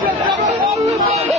Brasil!